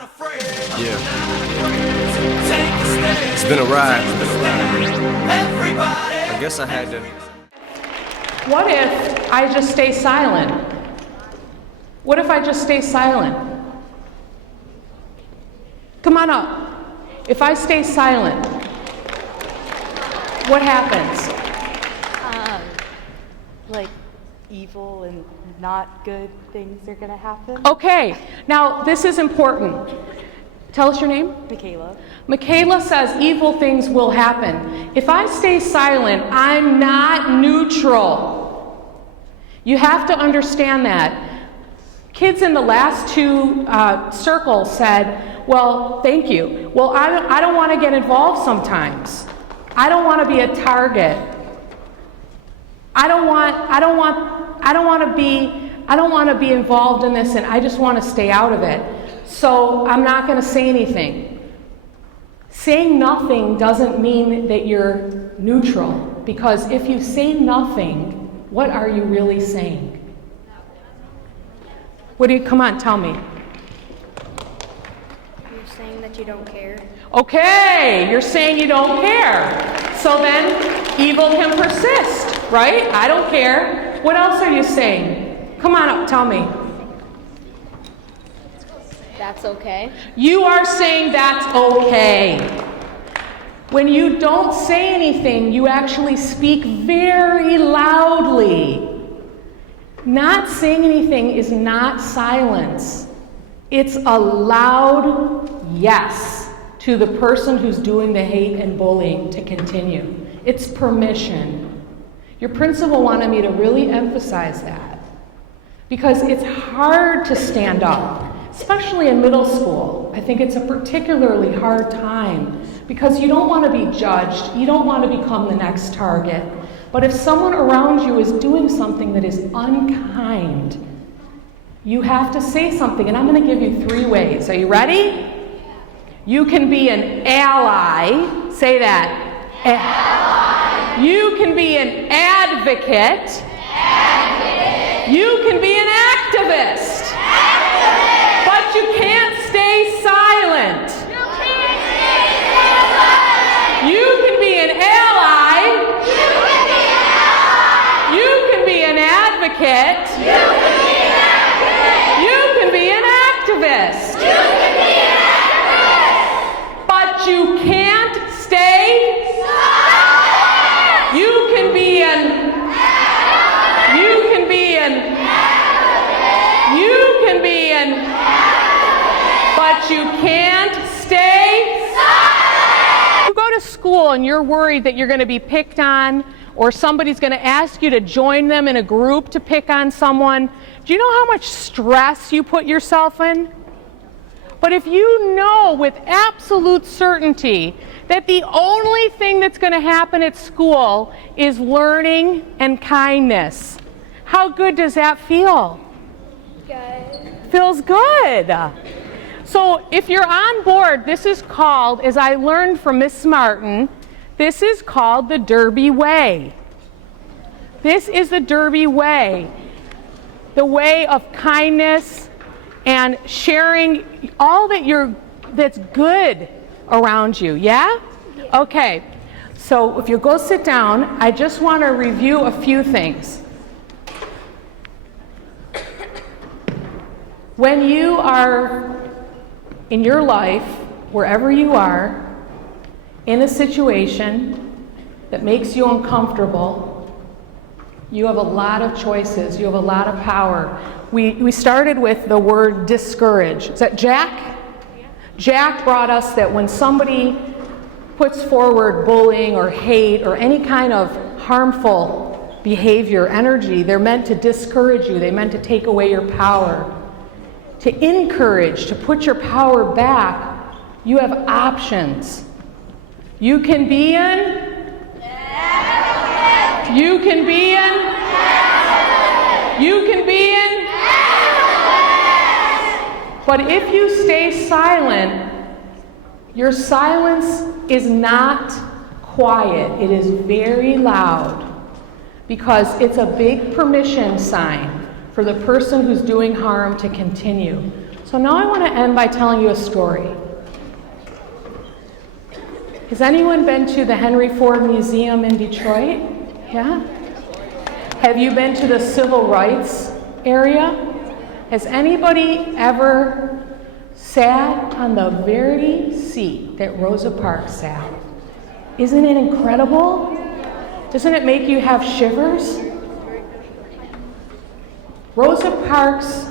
Yeah. It's been a ride. I guess I had to. What if I just stay silent? What if I just stay silent? Come on up. If I stay silent, what happens? Like evil and not good things are gonna happen. Okay, now this is important. Tell us your name. Michaela. Michaela says evil things will happen. If I stay silent, I'm not neutral. You have to understand that. Kids in the last two circles said, well, thank you. Well, I don't want to get involved sometimes. I don't want to be a target. I don't want to be involved in this, and I just want to stay out of it. So I'm not going to say anything. Saying nothing doesn't mean that you're neutral, because if you say nothing, what are you really saying? Come on, tell me. You're saying that you don't care. Okay, you're saying you don't care. So then evil can persist, right? I don't care. What else are you saying? Come on up, tell me. That's okay. You are saying that's okay. When you don't say anything, you actually speak very loudly. Not saying anything is not silence. It's a loud yes to the person who's doing the hate and bullying to continue. It's permission. Your principal wanted me to really emphasize that, because it's hard to stand up, especially in middle school. I think it's a particularly hard time because you don't want to be judged. You don't want to become the next target. But if someone around you is doing something that is unkind, you have to say something. And I'm going to give you 3 ways. Are you ready? You can be an ally. Say that. Ally. You can be an advocate. Advocate. You can be an activist. Activist. But you can't stay silent. You can't stay silent. You can be an ally. You can be an ally. You can be an advocate. You can be an advocate. You can be an activist. You can be an activist. But you can't stay silent. You can be an advocate. You can be an advocate. You can be an advocate. But you can't stay silent. You go to school and you're worried that you're going to be picked on, or somebody's going to ask you to join them in a group to pick on someone. Do you know how much stress you put yourself in? But if you know with absolute certainty that the only thing that's going to happen at school is learning and kindness, how good does that feel? Good. Feels good. So if you're on board, this is called, as I learned from Miss Martin, this is called the Derby Way. This is the Derby Way. The way of kindness and sharing all that's good around you. Yeah? Okay. So if you go sit down, I just want to review a few things. When you are in your life, wherever you are, in a situation that makes you uncomfortable, you have a lot of choices. You have a lot of power. We started with the word discourage. Is that Jack? Yeah. Jack brought us that when somebody puts forward bullying or hate or any kind of harmful behavior, energy, they're meant to discourage you. They're meant to take away your power. To encourage, to put your power back, you have options. You can be in. You can be in. You can be in. But if you stay silent, your silence is not quiet. It is very loud, because it's a big permission sign for the person who's doing harm to continue. So now I want to end by telling you a story. Has anyone been to the Henry Ford Museum in Detroit? Yeah? Have you been to the civil rights area? Has anybody ever sat on the very seat that Rosa Parks sat? Isn't it incredible? Doesn't it make you have shivers? Rosa Parks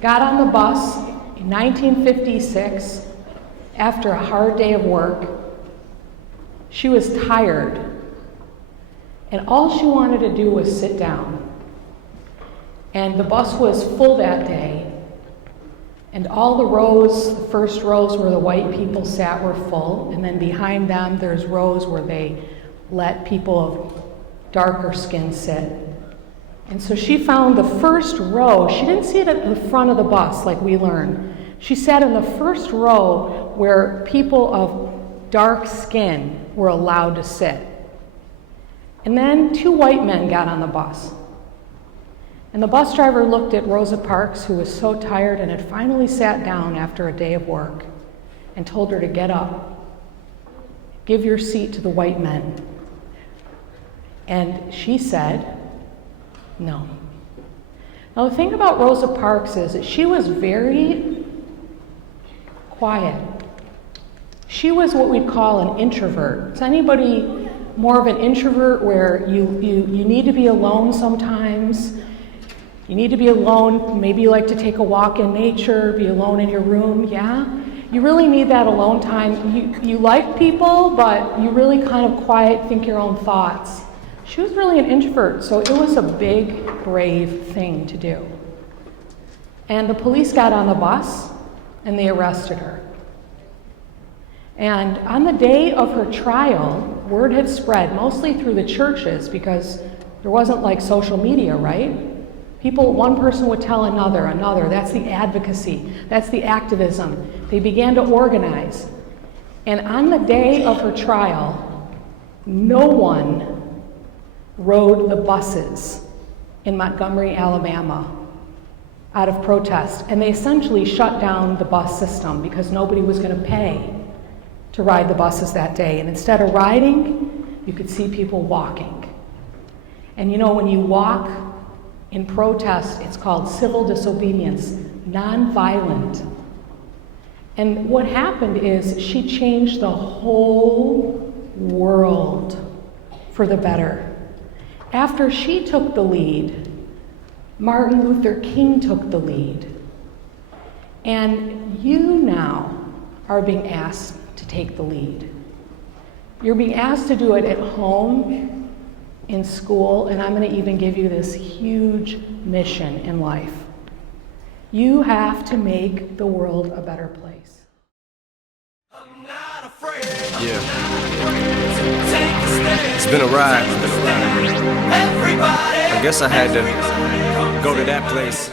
got on the bus in 1956 after a hard day of work. She was tired, and all she wanted to do was sit down. And the bus was full that day, and all the rows, the first rows where the white people sat were full, and then behind them there's rows where they let people of darker skin sit. And so she found the first row. She didn't sit at the front of the bus like we learned. She sat in the first row where people of dark skin were allowed to sit. And then 2 white men got on the bus. And the bus driver looked at Rosa Parks, who was so tired and had finally sat down after a day of work, and told her to get up. Give your seat to the white men. And she said, no. Now the thing about Rosa Parks is that she was very quiet. She was what we'd call an introvert. Is anybody more of an introvert where you need to be alone sometimes? You need to be alone. Maybe you like to take a walk in nature, be alone in your room, yeah? You really need that alone time. You like people, but you really kind of quiet, think your own thoughts. She was really an introvert, so it was a big, brave thing to do. And the police got on the bus, and they arrested her. And on the day of her trial, word had spread, mostly through the churches, because there wasn't like social media, right? One person would tell another. That's the advocacy. That's the activism. They began to organize. And on the day of her trial, no one rode the buses in Montgomery, Alabama, out of protest. And they essentially shut down the bus system because nobody was going to pay to ride the buses that day. And instead of riding, you could see people walking. And you know, when you walk in protest, it's called civil disobedience, nonviolent. And what happened is she changed the whole world for the better. After she took the lead, Martin Luther King took the lead. And you now are being asked to take the lead. You're being asked to do it at home, in school, and I'm going to even give you this huge mission in life. You have to make the world a better place. I'm not afraid. Yeah. It's been a ride. I guess I had to go to that place.